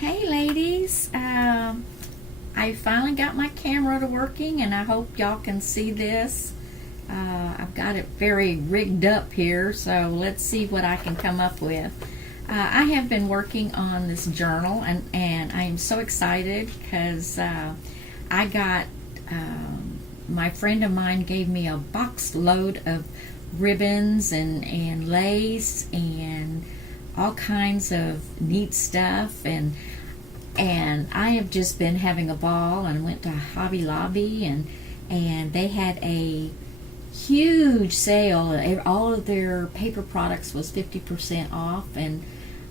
Hey ladies, I finally got my camera to working and I hope y'all can see this. I've got it very rigged up here, so let's see what I can come up with. I have been working on this journal and I am so excited because I got, my friend of mine gave me a box load of ribbons and lace and all kinds of neat stuff, and I have just been having a ball, and went to Hobby Lobby and they had a huge sale. All of their paper products was 50% off, and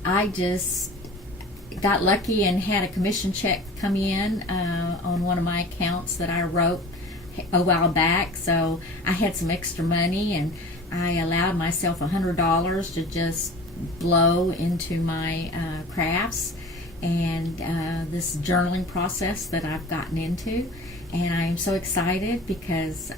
I just got lucky and had a commission check come in on one of my accounts that I wrote a while back, so I had some extra money and I allowed myself $100 to just blow into my crafts and this journaling process that I've gotten into, and I'm so excited because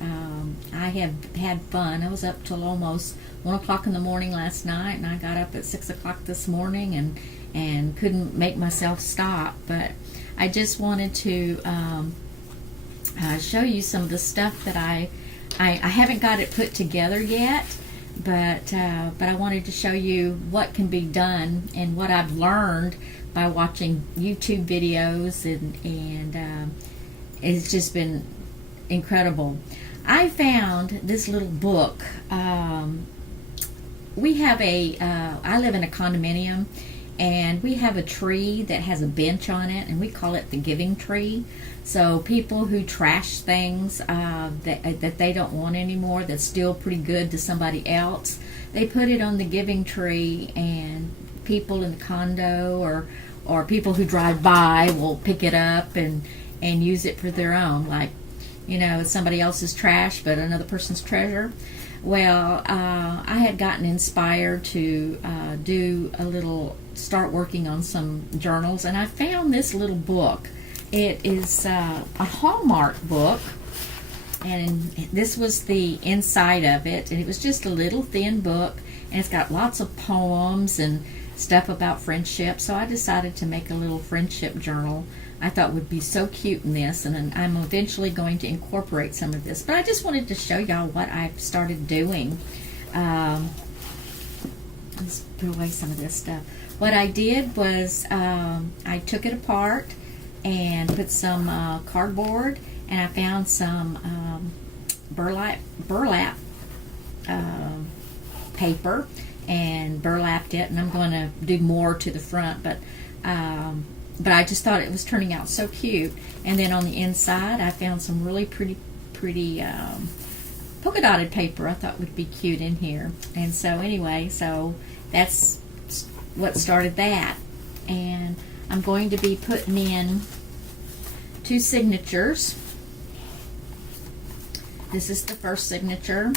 I have had fun. I was up till almost 1 o'clock in the morning last night, and I got up at 6 o'clock this morning and couldn't make myself stop. But I just wanted to show you some of the stuff that I haven't got it put together yet, but I wanted to show you what can be done and what I've learned by watching YouTube videos, and it's just been incredible. I found this little book. We have I live in a condominium, and we have a tree that has a bench on it, and we call it the giving tree. So people who trash things that they don't want anymore, that's still pretty good to somebody else, they put it on the giving tree, and people in the condo or people who drive by will pick it up and use it for their own, like, you know, somebody else's trash but another person's treasure. Well, I had gotten inspired to start working on some journals, and I found this little book. It is a Hallmark book, and this was the inside of it, and it was just a little thin book, and it's got lots of poems and stuff about friendship. So I decided to make a little friendship journal. I thought would be so cute in this, and I'm eventually going to incorporate some of this. But I just wanted to show y'all what I've started doing. Let's put away some of this stuff. What I did was I took it apart and put some cardboard, and I found some burlap paper and burlapped it, and I'm going to do more to the front, but I just thought it was turning out so cute. And then on the inside I found some really pretty polka dotted paper I thought would be cute in here. And so anyway, so that's what started that. And I'm going to be putting in 2 signatures. This is the first signature.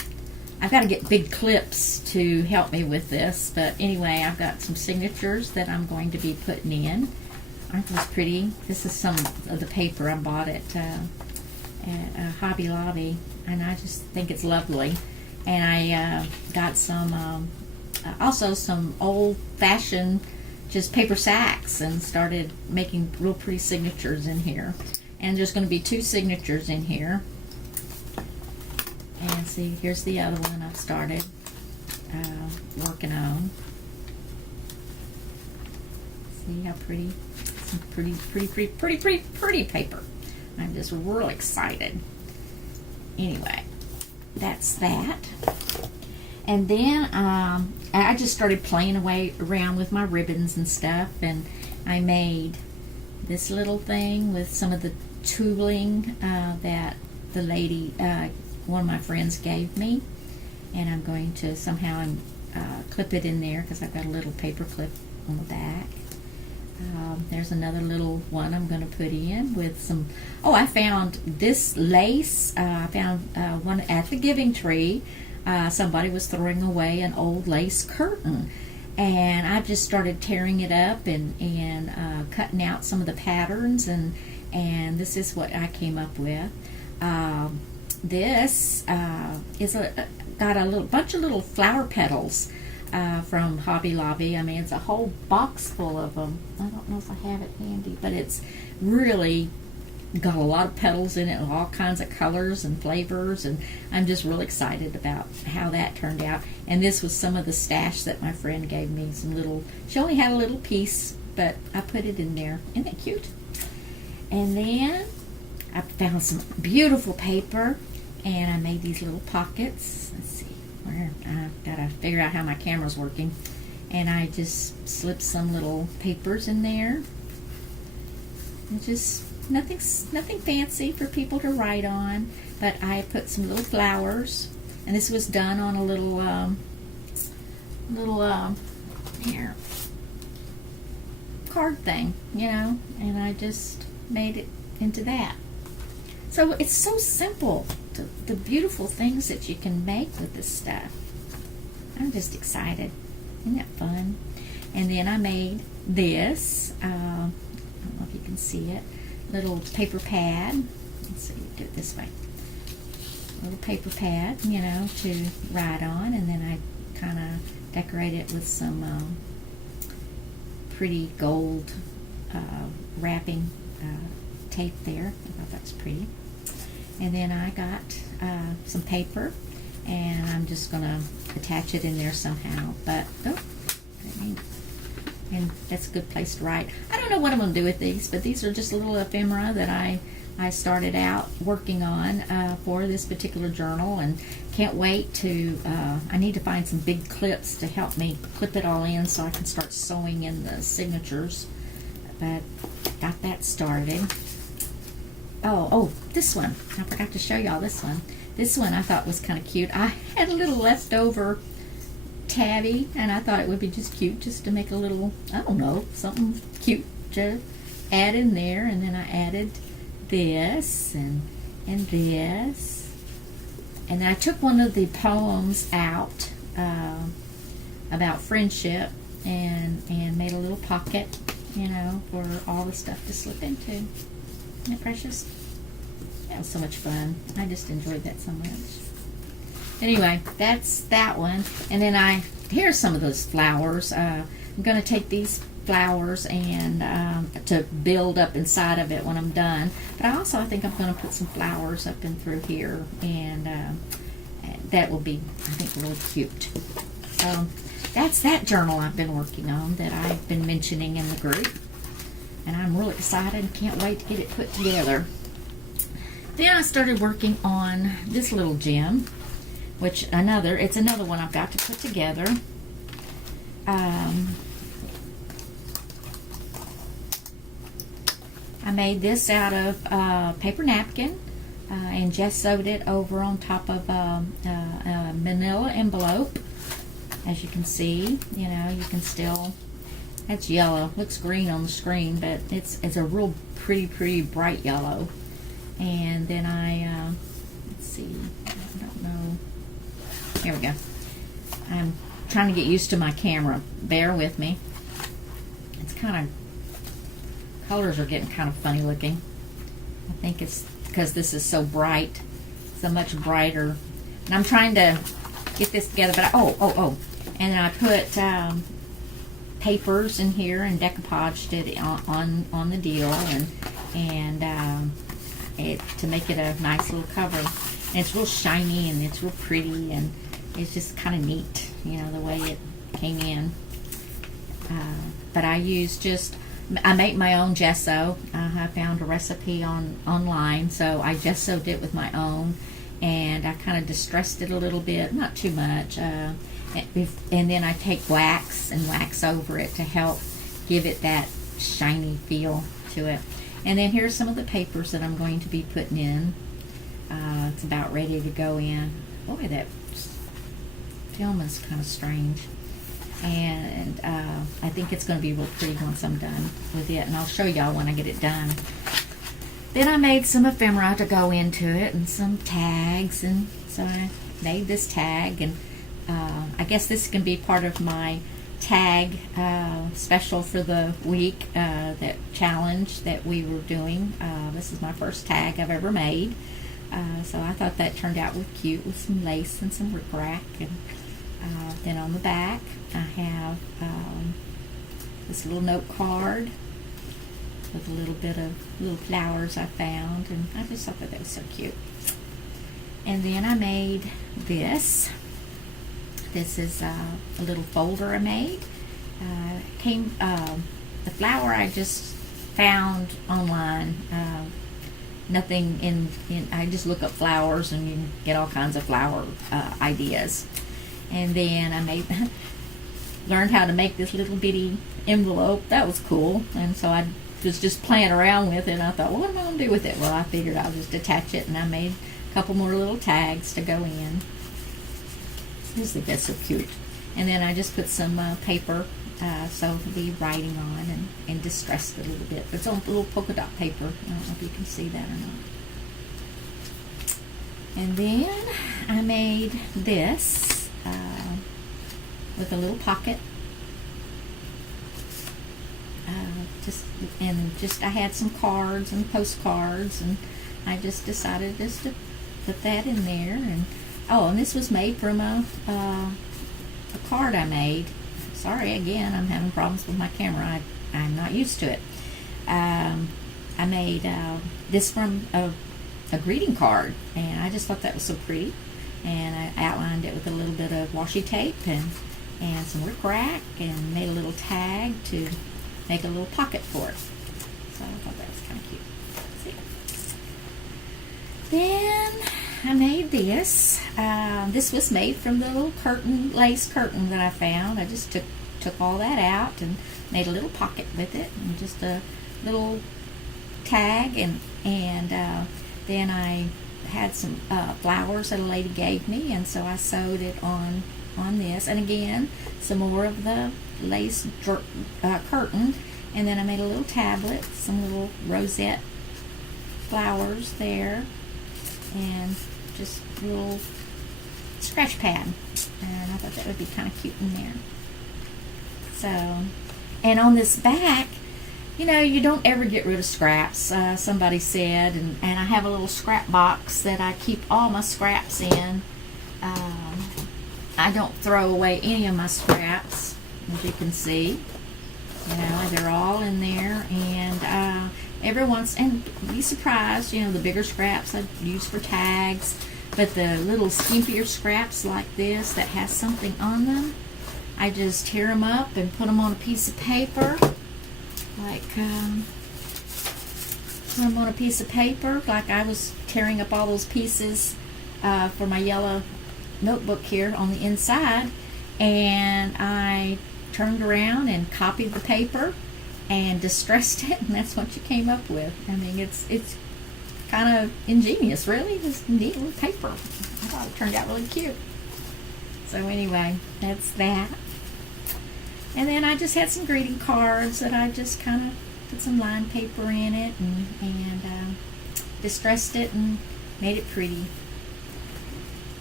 I've got to get big clips to help me with this, but anyway, I've got some signatures that I'm going to be putting in. Aren't those pretty? This is some of the paper I bought at Hobby Lobby, and I just think it's lovely. And I got some, also some old-fashioned just paper sacks, and started making real pretty signatures in here. And there's going to be 2 signatures in here. And see, here's the other one I've started working on. See how pretty? Some pretty paper. I'm just real excited. Anyway, that's that. And then I just started playing around with my ribbons and stuff, and I made this little thing with some of the tooling that the lady, one of my friends, gave me, and I'm going to somehow clip it in there because I've got a little paper clip on the back. There's another little one I'm going to put in with some. Oh, I found this lace. I found one at the Giving Tree. Somebody was throwing away an old lace curtain, and I just started tearing it up and cutting out some of the patterns, and this is what I came up with. This is got a bunch of little flower petals from Hobby Lobby. I mean, it's a whole box full of them. I don't know if I have it handy, but it's really got a lot of petals in it, and all kinds of colors and flavors, and I'm just really excited about how that turned out. And this was some of the stash that my friend gave me. She only had a little piece, but I put it in there. Isn't that cute? And then I found some beautiful paper, and I made these little pockets. Let's see, where I've got to figure out how my camera's working. And I just slipped some little papers in there. And just nothing fancy for people to write on, but I put some little flowers, and this was done on a little here card thing, you know, and I just made it into that. So it's so simple, the beautiful things that you can make with this stuff. I'm just excited. Isn't that fun? And then I made this, I don't know if you can see it, little paper pad. Let's see, do it this way. A little paper pad, you know, to write on, and then I kind of decorate it with some pretty gold wrapping tape there. I thought that was pretty. And then I got some paper, and I'm just going to attach it in there somehow. But, and that's a good place to write. I don't know what I'm going to do with these, but these are just little ephemera that I started out working on for this particular journal, and can't wait to, I need to find some big clips to help me clip it all in so I can start sewing in the signatures. But got that started. Oh, this one. I forgot to show y'all this one. This one I thought was kind of cute. I had a little leftover tabby, and I thought it would be just cute just to make a little, I don't know, something cute to add in there. And then I added this and this. And then I took one of the poems out about friendship and made a little pocket, you know, for all the stuff to slip into. Isn't it precious? That was so much fun. I just enjoyed that so much. Anyway, that's that one. And then here's some of those flowers. I'm going to take these flowers and to build up inside of it when I'm done. But I think I'm going to put some flowers up and through here, and that will be, I think, really cute. So that's that journal I've been working on that I've been mentioning in the group. And I'm really excited and can't wait to get it put together. Then I started working on this little gem, which it's another one I've got to put together. I made this out of paper napkin and gessoed it over on top of a manila envelope. As you can see, you know, you can still, that's yellow. Looks green on the screen, but it's a real pretty bright yellow. And then let's see, I don't know. Here we go. I'm trying to get used to my camera. Bear with me. It's kind of, colors are getting kind of funny looking. I think it's because this is so bright, so much brighter. And I'm trying to get this together, but and then I put papers in here and decoupaged it on the deal, and to make it a nice little cover. And it's real shiny and it's real pretty, and it's just kind of neat, you know, the way it came in. But I make my own gesso. I found a recipe online, so I gessoed it with my own, and I kind of distressed it a little bit, not too much. And then I take wax and wax over it to help give it that shiny feel to it. And then here's some of the papers that I'm going to be putting in. It's about ready to go in. Boy, that film is kind of strange. And I think it's going to be real pretty once I'm done with it. And I'll show y'all when I get it done. Then I made some ephemera to go into it and some tags. And so I made this tag. And I guess this can be part of my tag special for the week, that challenge that we were doing. This is my first tag I've ever made. So I thought that turned out real cute with some lace and some rickrack. And Then on the back, I have this little note card with a little bit of little flowers I found, and I just thought that was so cute. And then I made this. This is a little folder I made. The flower I just found online. Nothing in I just look up flowers and you can get all kinds of flower ideas. And then I learned how to make this little bitty envelope. That was cool. And so I was just playing around with it, and I thought, well, what am I going to do with it? Well, I figured I'll just attach it, and I made a couple more little tags to go in. I just think that's so cute. And then I just put some paper so to be writing on, and distressed it a little bit. It's on little polka dot paper. I don't know if you can see that or not. And then I made this with a little pocket. I had some cards and postcards, and I just decided just to put that in there. And this was made from a card I made. Sorry, again, I'm having problems with my camera. I'm not used to it. I made this from a greeting card, and I just thought that was so pretty. And I outlined it with a little bit of washi tape and some rickrack, and made a little tag to make a little pocket for it. So I thought that was kind of cute. See? Then I made this. This was made from the little lace curtain that I found. I just took all that out and made a little pocket with it, and just a little tag, and then I had some flowers that a lady gave me, and so I sewed it on this, and again some more of the lace curtain, and then I made a little tablet, some little rosette flowers there, and just a little scratch pad, and I thought that would be kind of cute in there. So, and on this back, you don't ever get rid of scraps, somebody said, and I have a little scrap box that I keep all my scraps in. I don't throw away any of my scraps, as you can see. They're all in there, and every once, and be surprised, the bigger scraps I use for tags, but the little skimpier scraps like this that has something on them, I just tear them up and put them on a piece of paper, like I was tearing up all those pieces for my yellow notebook here on the inside, and I turned around and copied the paper and distressed it, and that's what you came up with. I mean, it's kind of ingenious, really. Just neat little paper. I thought it turned out really cute. So anyway, that's that. And then I just had some greeting cards that I just kind of put some lined paper in it, and distressed it and made it pretty.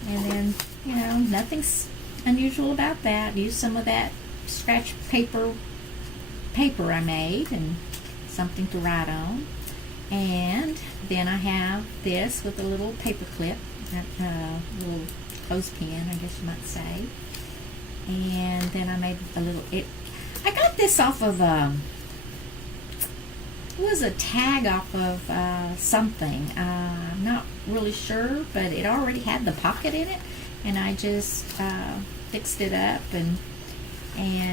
And then, nothing's unusual about that. Used some of that scratch paper I made, and something to write on. And then I have this with a little paper clip, little clothespin, I guess you might say. And then I made I got this off of it was a tag off of something. I'm not really sure, but it already had the pocket in it, and I just fixed it up and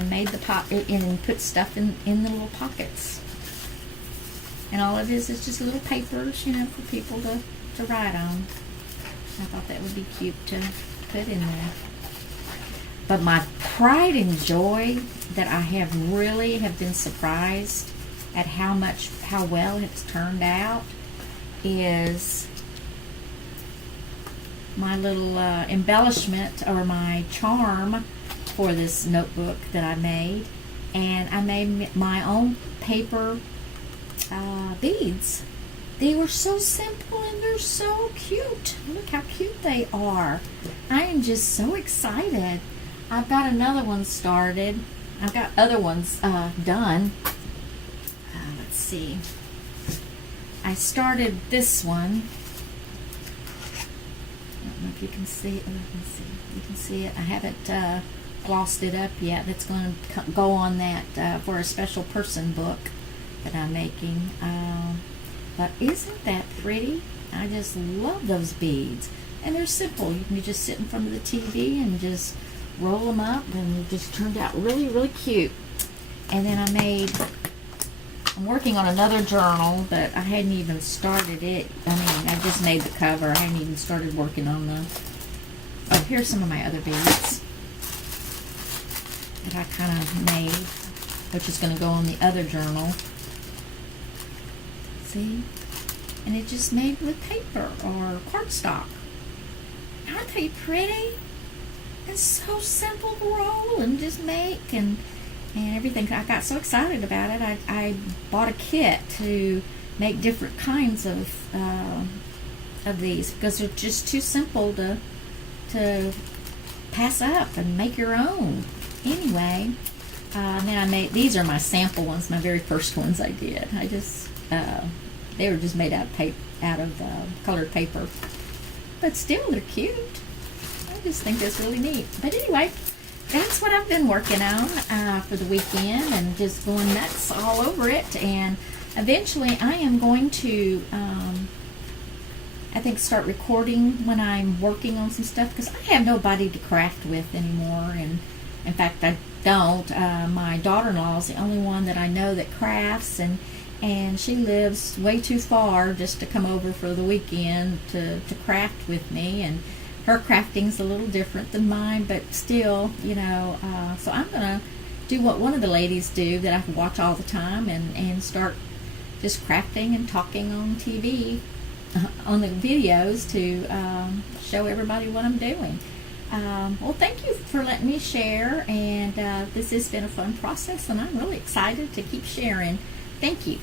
made the pocket and put stuff in the little pockets. And all it is just little papers, for people to write on. I thought that would be cute to put in there. But my pride and joy that I have been surprised at how well it's turned out is my little embellishment, or my charm, for this notebook that I made. And I made my own paper beads. They were so simple, and they're so cute. Look how cute they are. I am just so excited. I've got another one started. I've got other ones done. Let's see. I started this one. I don't know if if you can see it. You can see it. I haven't glossed it up yet. It's going to go on that for a special person book that I'm making. But isn't that pretty? I just love those beads. And they're simple. You can just sit in front of the TV and just roll them up, and it just turned out really, really cute. And then I'm working on another journal, but I hadn't even started it. I mean, I just made the cover. I hadn't even started working on oh, here's some of my other beads that I kind of made, which is going to go on the other journal. See? And it just made with paper or cardstock. Aren't they pretty? It's so simple to roll and just make and everything. I got so excited about it. I bought a kit to make different kinds of these because they're just too simple to pass up and make your own. Anyway, then these are my sample ones, my very first ones I did. I just they were just made out of colored paper, but still they're cute. I just think that's really neat. But anyway, that's what I've been working on for the weekend, and just going nuts all over it. And eventually I am going to I think start recording when I'm working on some stuff, because I have nobody to craft with anymore. And in fact, I don't. My daughter-in-law is the only one that I know that crafts, and she lives way too far just to come over for the weekend to craft with me. And her crafting's a little different than mine, but still, you know, so I'm going to do what one of the ladies do that I can watch all the time, and start just crafting and talking on TV, on the videos, to show everybody what I'm doing. Well, thank you for letting me share, and this has been a fun process, and I'm really excited to keep sharing. Thank you.